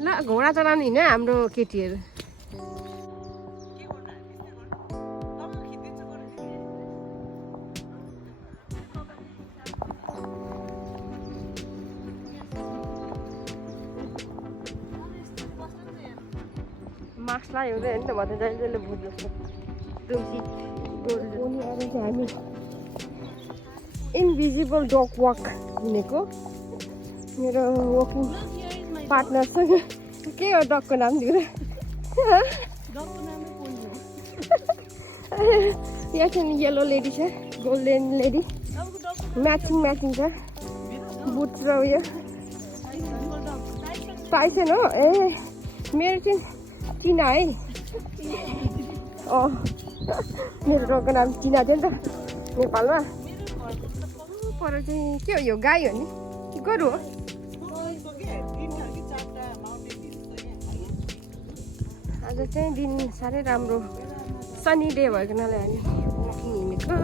ल घोडा चलाउनु हिँड्यो हाम्रो केटीहरू मास्क लगाइ हुँदैन नि त म त जहिले जहिले भुत जस्तो हामी इन्भिजिबल डग वक हिँडेको मेरो वकिङ पार्टनरसँग के हो डगको नाम दिएर यहाँ चाहिँ येलो लेडी छ गोल्डन लेडी म्याचिङ छ बुट र उयो टाइसन हो ए मेरो चाहिँ चिना है मेरो डगको नाम चिना थियो नि त नेपालमा पर चाहिँ के हो यो गाई हो नि कि गोरु हो आज चाहिँ दिन साह्रै राम्रो सनी डे भएको हुनाले हामी वकिङ हिँडेको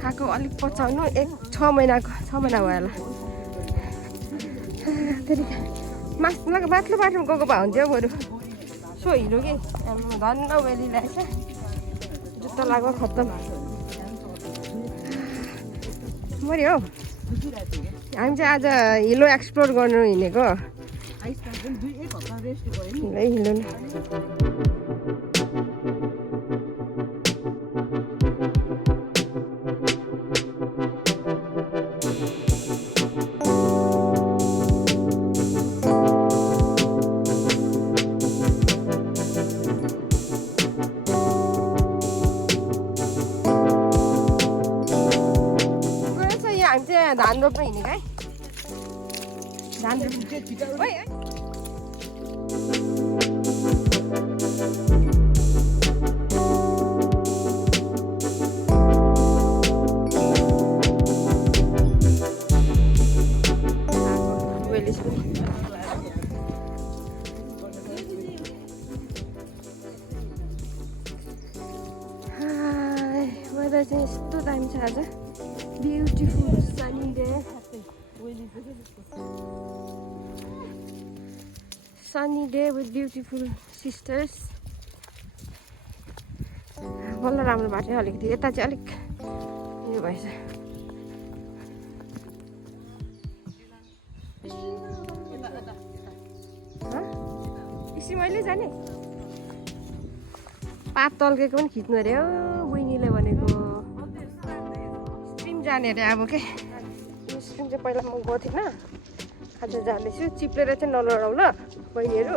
खाएको अलिक पचाउनु 6 महिना भयो होला फेरि माथि बाटो बाटोमा गएको भए हुन्थ्यो बरु सो हिँड्यो कि धन्न वेली ल्याएछ जुत्ता लाग्यो खत्तम मर्यो हौ हामी चाहिँ आज हिलो एक्सप्लोर गर्नु हिँडेको हिलो धान रोप्नु हिँडेको है धान रोप्नु वेदर चाहिँ यस्तो दामी छ आज beautiful sunny day with beautiful sisters बल्ल राम्रो बाटो अलिकति यता चाहिँ अलिक यो भएछ इसी मैले जाने पात तल्केको पनि खिच्नु अरे हो बहिनीले भनेको जाने अरे अब के स्ट्रिम चाहिँ पहिला म गएको थिइनँ आज जाँदैछु चिप्लेर चाहिँ नलडाउ ल बहिनीहरू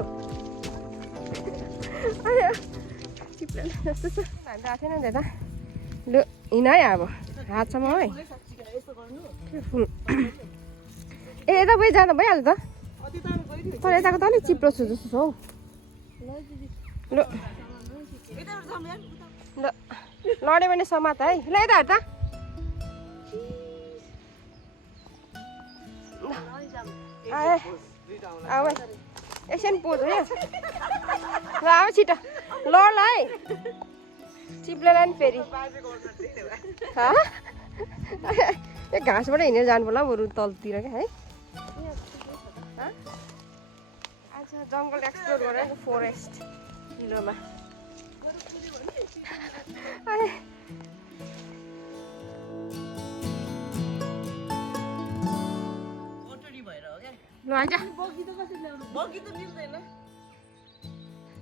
चिप्लेर जस्तो छ हामी आएको थिएन दादा लु हिँड है अब हातसम्म है फुल ए यता पनि जाँदा भइहाल्छ त तर यताको त अलिक चिप्लो छु जस्तो छ हौ ल ल लड्यो भने समात है ल यताहरू त एकछिन पोज हो ल अब छिटो ल है चिप्लेर नि फेरि घाँसबाट हिँडेर जानु पर्ला बरु तलतिर क्या है आज जङ्गल एक्सप्लोर गरेर फोरेस्ट हिलोमा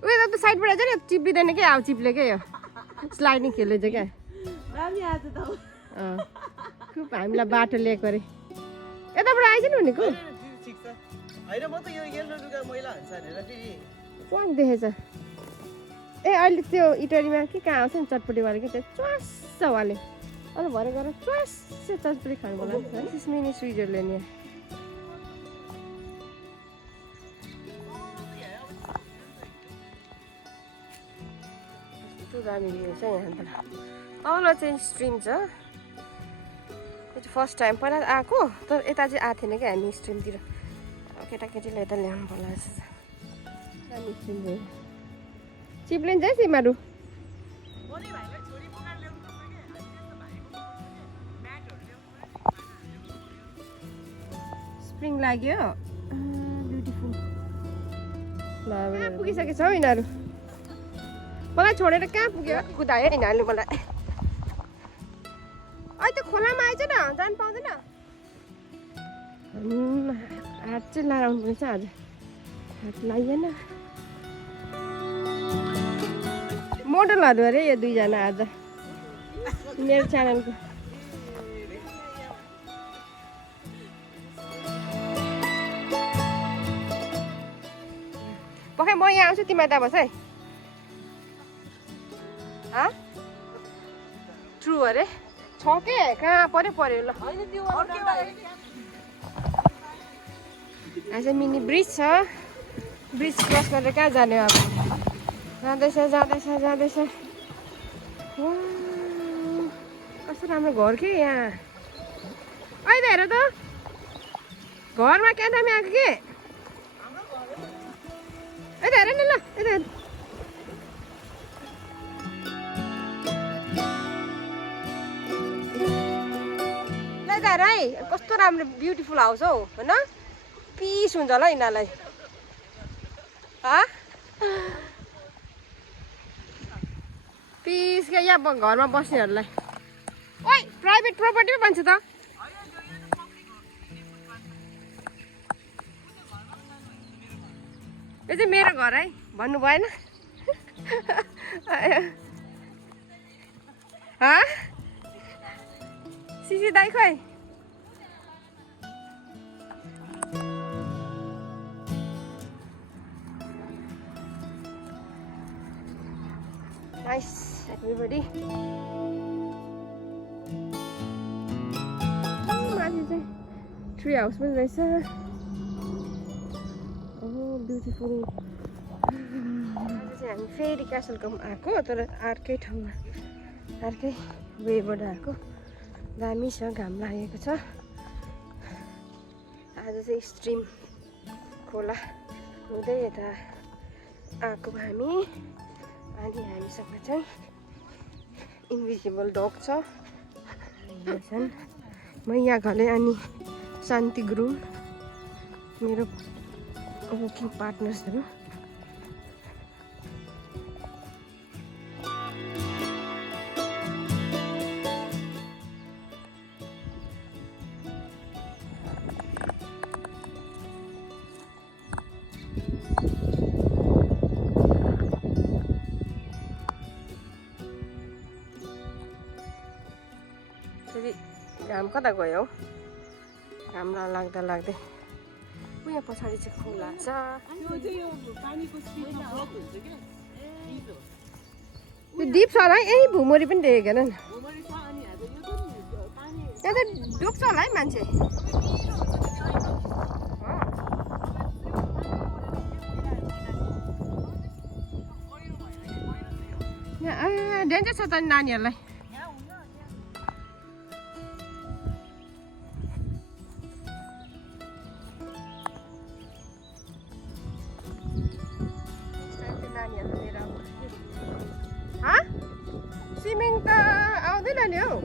उयो त साइडबाट चाहिँ नि चिप्लिँदैन क्या अब चिप्लेकै हो स्लाइडिङ खेल्दै चाहिँ क्या खुब हामीलाई बाटो ल्याएको अरे यताबाट आइज नि भनेको च्वाङ देखेछ ए अहिले त्यो इटरीमा के कहाँ आउँछ नि चटपटीवाले क्या त्यो च्वास वाले अन्त भरे गएर च्वास चटपटी खानु होला मिनी स्विजरल्यान्ड यहाँ दामी रहेछ यहाँ त तल चाहिँ स्ट्रिम छ यो चाहिँ फर्स्ट टाइम पहिला आएको तर यता चाहिँ आएको थिएन क्या हामी स्ट्रिमतिर केटाकेटीलाई यता ल्याउनु पर्ला जस्तो दामी स्ट्रिम भयो चिप्लिन्छ है सिमारू स्प्रिङ लाग्यो ब्युटिफुल पुगिसकेछ हौ यिनीहरू मलाई छोडेर कहाँ पुग्यो कुदायो यिनीहरूले मलाई अहिले त्यो खोलामा आएछ न जानु पाउँदैन हात चाहिँ लाएर आउनुपर्छ आज हात लाइएन मोडलहरू अरे यो दुईजना आज मेरो च्यानलको पक्कै म यहाँ आउँछु तिमी यता बस है ट्रु अरे छ के कहाँ पर्यो ल आज मिनी ब्रिज छ ब्रिज क्रस गरेर कहाँ जाने अब जाँदैछ कस्तो राम्रो घर के यहाँ अहिले हेर त घरमा क्या दामी आएको के यता हेर न ल यता हेर यता हेर है कस्तो राम्रो ब्युटिफुल हाउस हौ होइन पिस हुन्छ होला यिनीहरूलाई पिस क्या यहाँ घरमा बस्नेहरूलाई ओइ प्राइभेट प्रपर्टी पो भन्छ त यो चाहिँ मेरो घर है भन्नु भएन सिसी दाइ खोइ नाइस एभ्रीबडी माथि चाहिँ ट्री हाउस पनि रहेछ ब्युटिफुल आज चाहिँ हामी फेरि क्यासल कम आएको तर अर्कै ठाउँमा अर्कै वेबाट आएको दामी छ घाम लागेको छ आज चाहिँ स्ट्रिम खोला हुँदै यता आएको हामी अनि हामीसँग चाहिँ इन्भिजिबल डग छ मैया घले अनि शान्ति गुरुङ मेरो वकिङ पार्टनर्सहरू फेरि घाम कता गयो घाम नलाग्दा लाग्दै यहाँ पछाडि चाहिँ खोला छ यो डिप छ होला है यही भुमरी पनि देखेको हेर न यहाँ त डुब्छ होला है मान्छे यहाँ डेन्जर छ त नानीहरूलाई स्विमिङ त आउँदैन नि हौ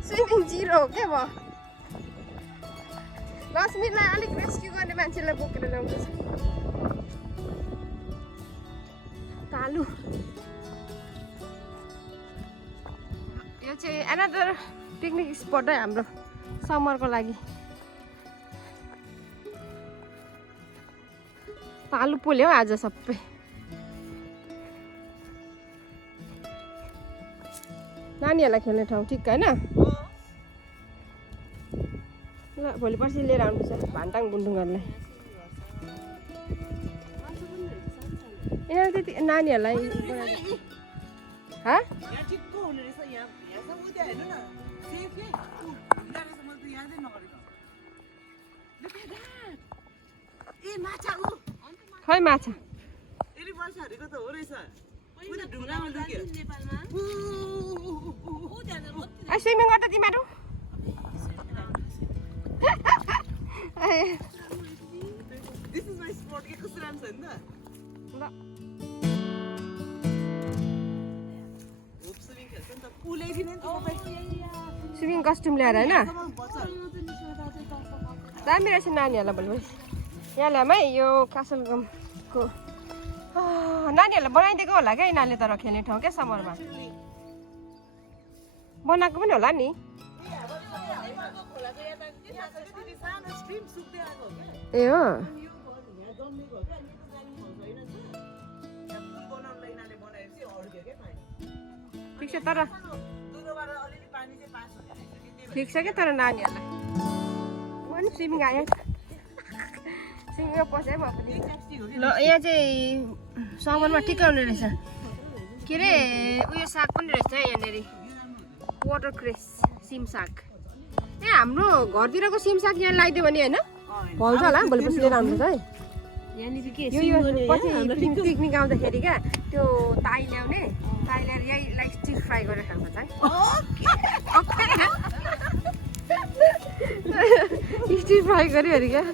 स्विमिङ जिरो हो क्या म लक्ष्मीलाई अलिक रेस्क्यु गर्ने मान्छेलाई बोकेर ल्याउँदैछ तालु यो चाहिँ एनादर पिकनिक स्पट है हाम्रो समरको लागि तालु पोल्यो आज सबै नानीहरूलाई खेल्ने ठाउँ ठिक होइन ल भोलि पर्सि लिएर आउनुपर्छ भान्टाङ बुन्डुङहरूलाई यिनीहरू त्यति नानीहरूलाई खै माछा स्विमिङ गर्दा तिमीहरू स्विमिङ कस्ट्युम ल्याएर होइन दामी रहेछ नानीहरूलाई बोल्नु यहाँ ल्याम है यो कासल कम्बको नानीहरूलाई बनाइदिएको होला क्या यिनीहरूले तर खेल्ने ठाउँ क्या समरमा बनाएको पनि होला नि ए हो ठिक छ तर ठिक छ क्या तर नानीहरूलाई म पनि स्विमिङ आयो स्विमिङमा पसेँ म पनि ल यहाँ चाहिँ समरमा ठिकै हुने रहेछ के अरे उयो साग पनि रहेछ यहाँनिर वाटर क्रेस सिम साग ए हाम्रो घरतिरको सिम साग यहाँ लगाइदियो भने होइन फल्छ होला भोलि पछि लिएर आउनुहोस् है यो पछि पिकनिक आउँदाखेरि क्या त्यो ताई ल्याउने ताई ल्याएर यहीँलाई स्टिर फ्राई गरेर खानुपर्छ है स्टिर फ्राई गऱ्यो अरे क्या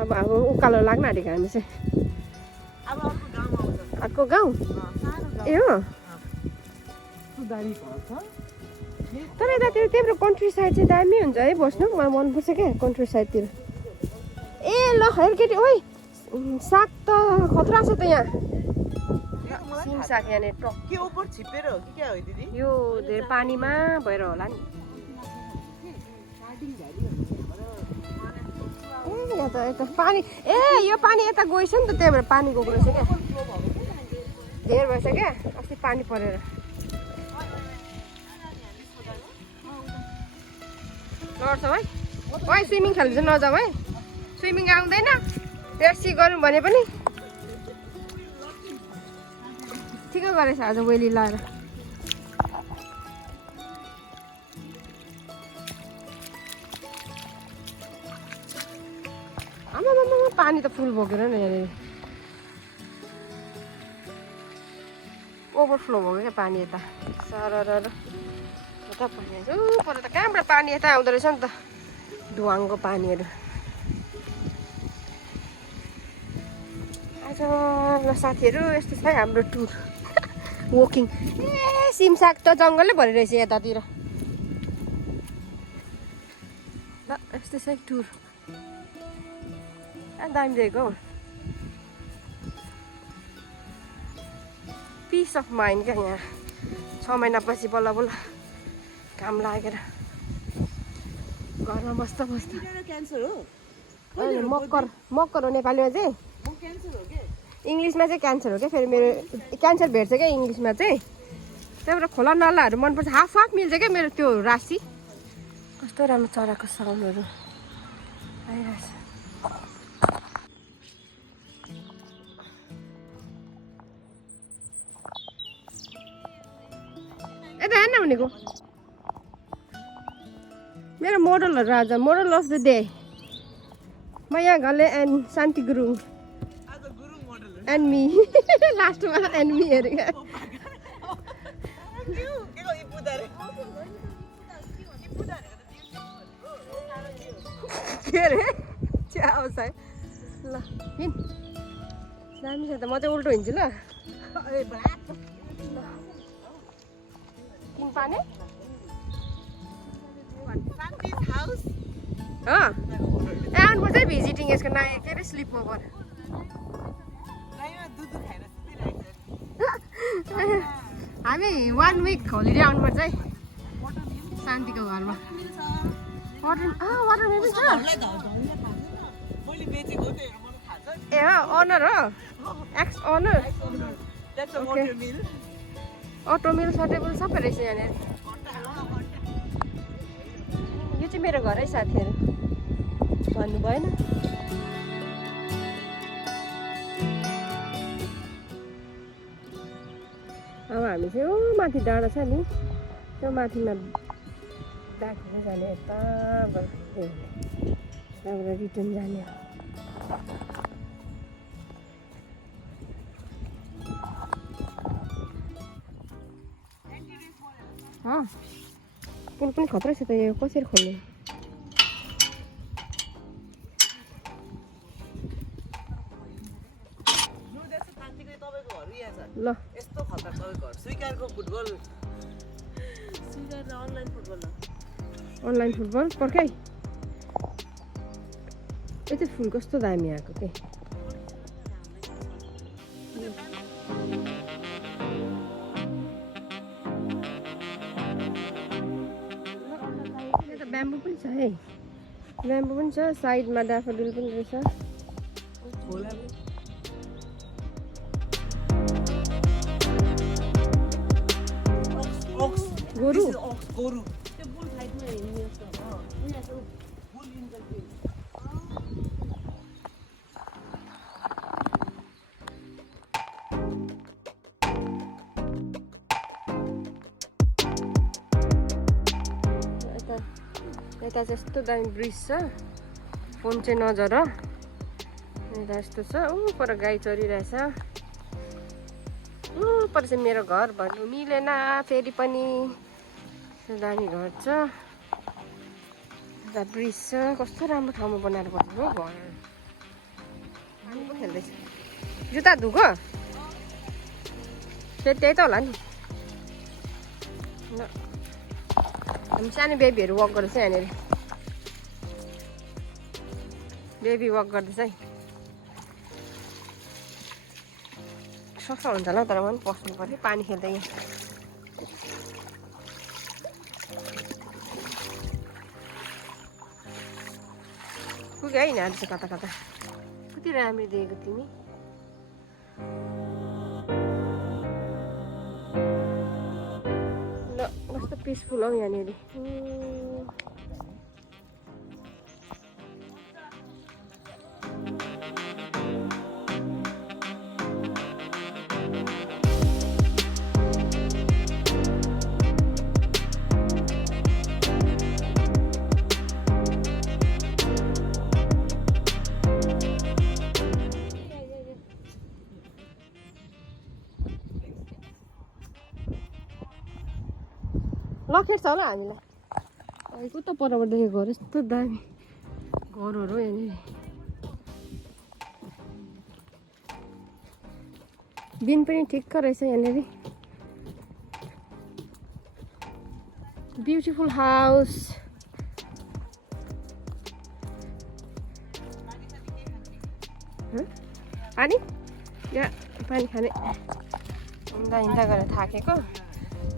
अब उकालो लाग्न आँटेको हामी चाहिँ अर्को गाउँ ए हो तर यतातिर त्यही कन्ट्री साइड चाहिँ दामी हुन्छ है बस्नु मलाई मनपर्छ क्या कन्ट्री साइडतिर ए ल हेर केटी ओइ साग त खतरा छ त यहाँ सिम साग यहाँनिर के उपर छिपेर हो कि क्या हो दिदी यो धेरै पानीमा भएर होला नि ए यहाँ त यता पानी ए यो पानी यता गएछ नि त त्यही भएर पानी गएको रहेछ क्या धेर भएछ क्या अस्ति पानी परेर लड्छौ है ओइ स्विमिङ खेल्नु चाहिँ नजाऊ है स्विमिङ आउँदैन रेसी गरौँ भने पनि ठिकै गरेछ आज वेली लाएर आमा पानी त फुल बोकेर नि यहाँनिर ओभरफ्लो भयो क्या पानी यता सरर यता पानी आउँछ पर त कहाँबाट पानी यता आउँदो रहेछ नि त ढुवाङको पानीहरू आज ल साथीहरू यस्तो छ है हाम्रो टुर वकिङ ए सिमसाग त जङ्गलै भरि रहेछ यतातिर ल यस्तै छ है टुर दामी दिएको हौ पिस अफ माइन्ड क्या यहाँ 6 महिनापछि बल्ल बल्ल काम लागेर घरमा बस्दा क्यान्सर हो मकर मकर हो नेपालीमा चाहिँ इङ्ग्लिसमा चाहिँ क्यान्सर हो क्या फेरि मेरो क्यान्सर भेट्छ क्या इङ्ग्लिसमा चाहिँ त्यही भएर खोला नल्लाहरू मनपर्छ हाफ हाफ मिल्छ क्या मेरो त्यो राशि कस्तो राम्रो चराको साउन्डहरू आइरहेछ यता हेर्न भनेको मेरो मोडलहरू आज model of the day Maya Ghale and Shanti Gurung and me लास्टमा एन्ड मी हेरे क्या के अरे चिया आउँछ है ल हिँड दामी छ त म चाहिँ उल्टो हिँड्छु ल किन पाने आउनुपर्छ है भिजिटिङ यसको नयाँ के अरे स्लिप ओभर हामी 1 विक होलिडे आउनुपर्छ है शान्तिको घरमा वाटर मिल छ ए अनर हो एक्स अनर अटो मिल सटेबल सबै रहेछ यहाँनिर यो चाहिँ मेरो घरै साथीहरू भन्नु भएन अब हामी चाहिँ माथि डाँडा छ नि त्यो माथिमा ब्याक जाने यताबाट त्यहाँबाट रिटर्न जाने पुल पनि खतरा छ त यो कसरी खोल्ने ल यस्तो खतरा तपाईको घर स्वीकारको फुटबल स्वीकार अनलाइन फुटबल अनलाइन फुटबल पर्खाइ यो चाहिँ फुल कस्तो दामी आएको के यहाँ त ब्याम्बो पनि छ है ब्याम्बो पनि छ साइडमा ड्याफोडिल पनि रहेछ गोरु गोरु यता चाहिँ यस्तो दामी ब्रिज छ फोन चाहिँ नजर यता यस्तो छ ऊ पर गाई चरिरहेछ ऊ पर चाहिँ मेरो घर भन्नु मिलेन फेरि पनि दामी घर छ यता ब्रिज छ कस्तो राम्रो ठाउँमा बनाएर बस्नु हो घर पानी पो खेल्दैछ जुत्ता धुको फेरि त्यही त होला नि हामी सानो बेबीहरू वक गर्दैछ यहाँनिर बेबी वक गर्दैछ है सफा हुन्छ होला तर पनि पस्नु पर्यो पानी खेल्दै यहाँ पुग्यो है यिनीहरू चाहिँ कता कता कति राम्रो दिएको तिमी ल कस्तो पिसफुल हौ यहाँनिर लखेट्छ होला हामीलाई कता परबाट देखेको घर यस्तो दामी घरहरू हो यहाँनिर दिन पनि ठिक्क रहेछ यहाँनिर ब्युटिफुल हाउस पानी या पानी खाने हिँड्दा हिँड्दा गरेर थाकेको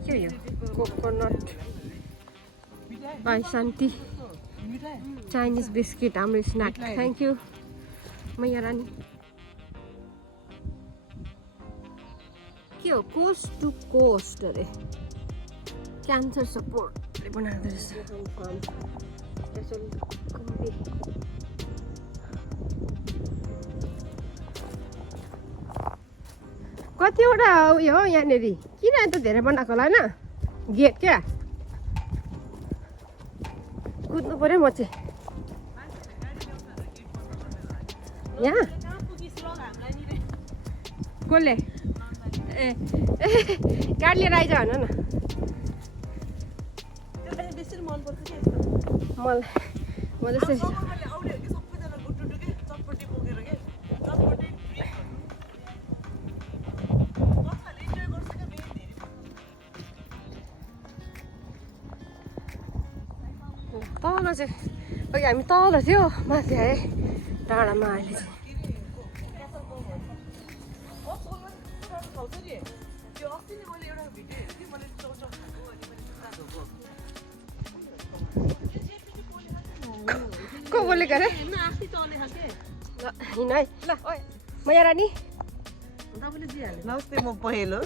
के यो coconut by Shanti Chinese biscuit हाम्रो स्न्याक थ्याङ्क यू मैया रानी के हो कोस्ट टु कोस्ट अरे क्यान्सर सपोर्टले बनाएको रहेछ कतिवटा उयो हो यहाँनिर किन यता धेरै बनाएको होला होइन गेट क्या कुद्नु पर्यो म चाहिँ यहाँ कसले ए गाडी लिएर आइज भन न मलाई म जस्तै तल चाहिँ अघि हामी तल थियो माथि आए डाँडामा अहिले चाहिँ को बोलेको अरे ल हिँड है ल मैया रानी नमस्ते म पहेँलो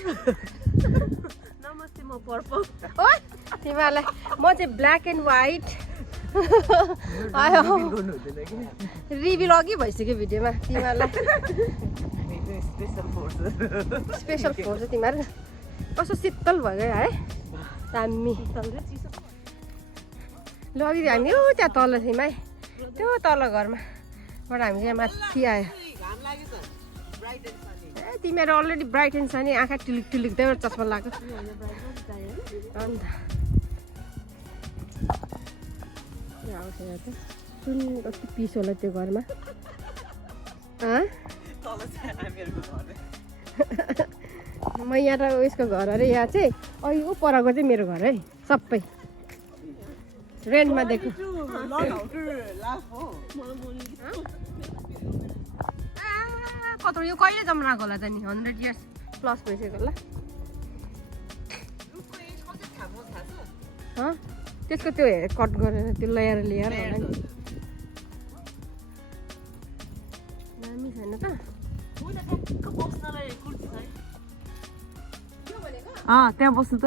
नमस्ते म पर्पल ओ तिमीहरूलाई म चाहिँ ब्ल्याक एन्ड व्हाइट रिभिल अघि भइसक्यो भिडियोमा तिमीहरूलाई स्पेसल फोर्स तिमीहरू कस्तो शीतल भयो है दामी ल अघि हामी हो त्यहाँ तल थियौँ है त्यो तल घरमा बाट हामी यहाँ माथि आयो ए तिमीहरू अलरेडी ब्राइट एन्ड सनी आँखा टिलिक टिलिक्दै चस्मा लगाएको अन्त आउँछ यहाँ त सुन कति पिस होला त्यो घरमा म यहाँ त उयसको घर अरे यहाँ चाहिँ अहिले ऊ परको चाहिँ मेरो घर है सबै रेन्टमा दिएको कत्रो यो कहिले जमानाको होला त नि 100 इयर्स प्लस भइसक्यो होला त्यसको त्यो कट गरेर त्यो लेयर होला नि दामी छैन त त्यहाँ बस्नु त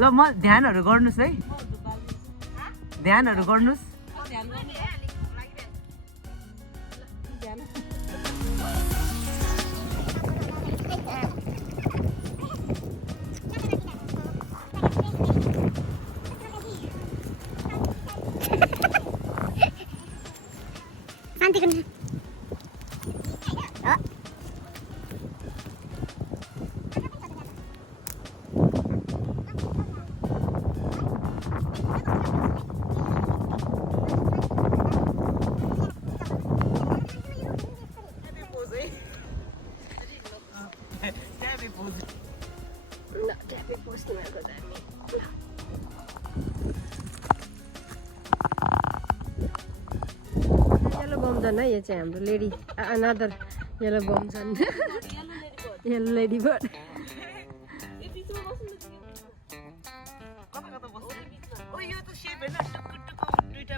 ल म ध्यानहरू गर्नुहोस् है ध्यानहरू गर्नुहोस् येलो बमजन है यो चाहिँ हाम्रो लेडी अनदर येलो बमजन येलो लेडी बर्ड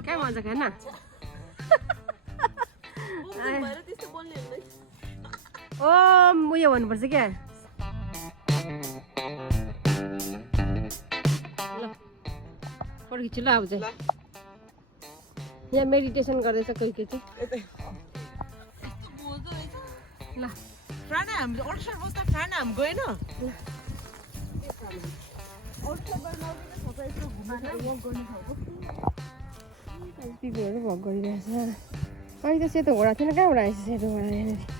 क्या मजा खान ओ उयो भन्नुपर्छ क्या ल फोटो खिच्छु ल अब चाहिँ यहाँ मेडिटेसन गर्दैछ कोही के चाहिँ ल प्राणायाम अल्ट्रा बस्दा प्राणायाम गएन पिपीहरू भग गरिरहेछ अहिले त सेतो घोडा थिएन कहाँबाट आएछ सेतो घोडा यहाँनिर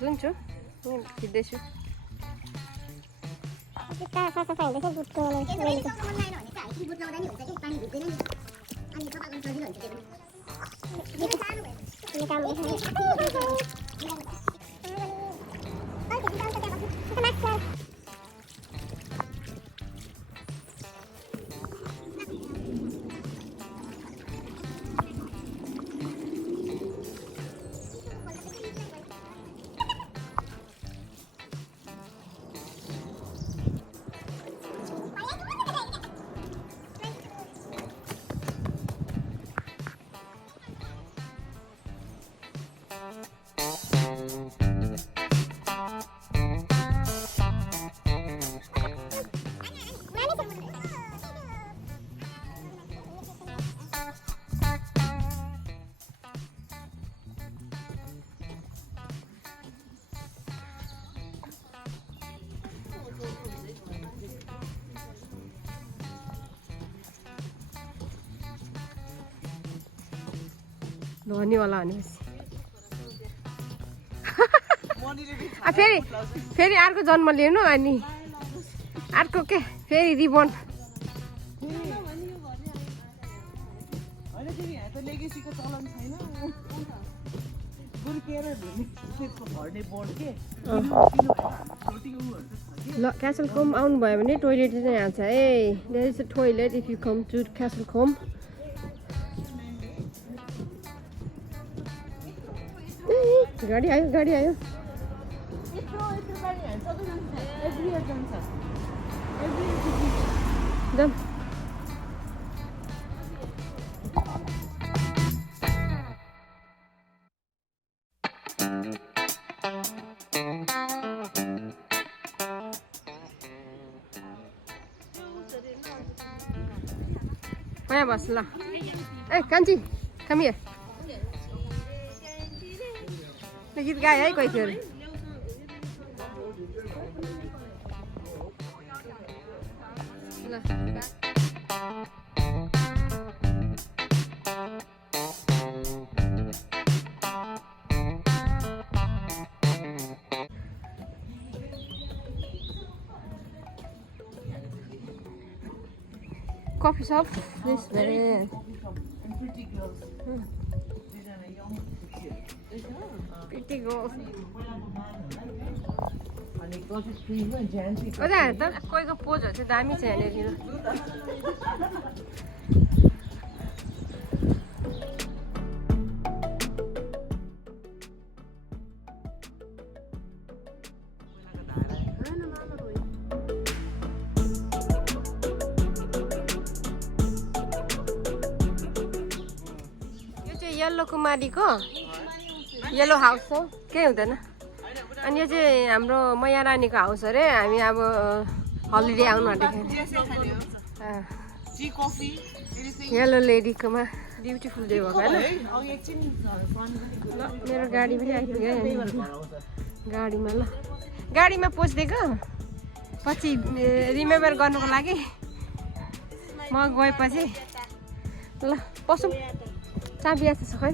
जुन्छु खिच्दैछु धनीवाला भनेपछि फेरि अर्को जन्म लिनु अनि अर्को के फेरि रिबन ल क्यासल कोम आउनु भयो भने टोइलेट चाहिँ यहाँ छ है there is a toilet if you come to castle कोम गाडी आयो जाम यहाँ बस ल ए कान्छी कम हियर गीत गाए है कोही थियो Coffee shop. This very. And pretty girls. These are young picture. Pretty girls. अनि कफी फ्रीमा ज्यान्सी अझै हेर त कोहीको पोजहरू चाहिँ दामी छ यहाँनिर यो चाहिँ येल्लो कुमारीको येल्लो हाउस हो केही हुँदैन अनि यो चाहिँ हाम्रो मैया रानीको हाउस अरे हामी अब हलिडे आउनु आँटेको येल्लो लेडीकोमा ब्युटिफुल डे भएको होइन ल मेरो गाडी पनि आइपुग्यो गाडीमा ल गाडीमा पस्दिएको पछि रिमेम्बर गर्नुको लागि म गएपछि ल पसौँ चाबी आएको छ खै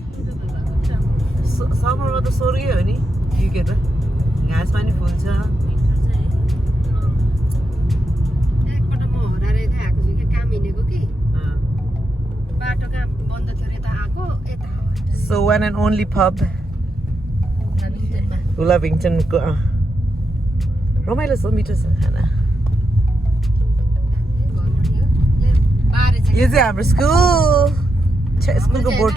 समरमा त स्वर्गै हो नि के त घाँस पनि फुल्छ एकपल्ट म हराएर यता आएको छु कि काम हिँडेको कि बाटो कहाँ बन्द थियो यता आएको यता So one and only pub लभिङटनको रमाइलो छ मिठो छ खाना यो चाहिँ हाम्रो स्कुलको बोर्ड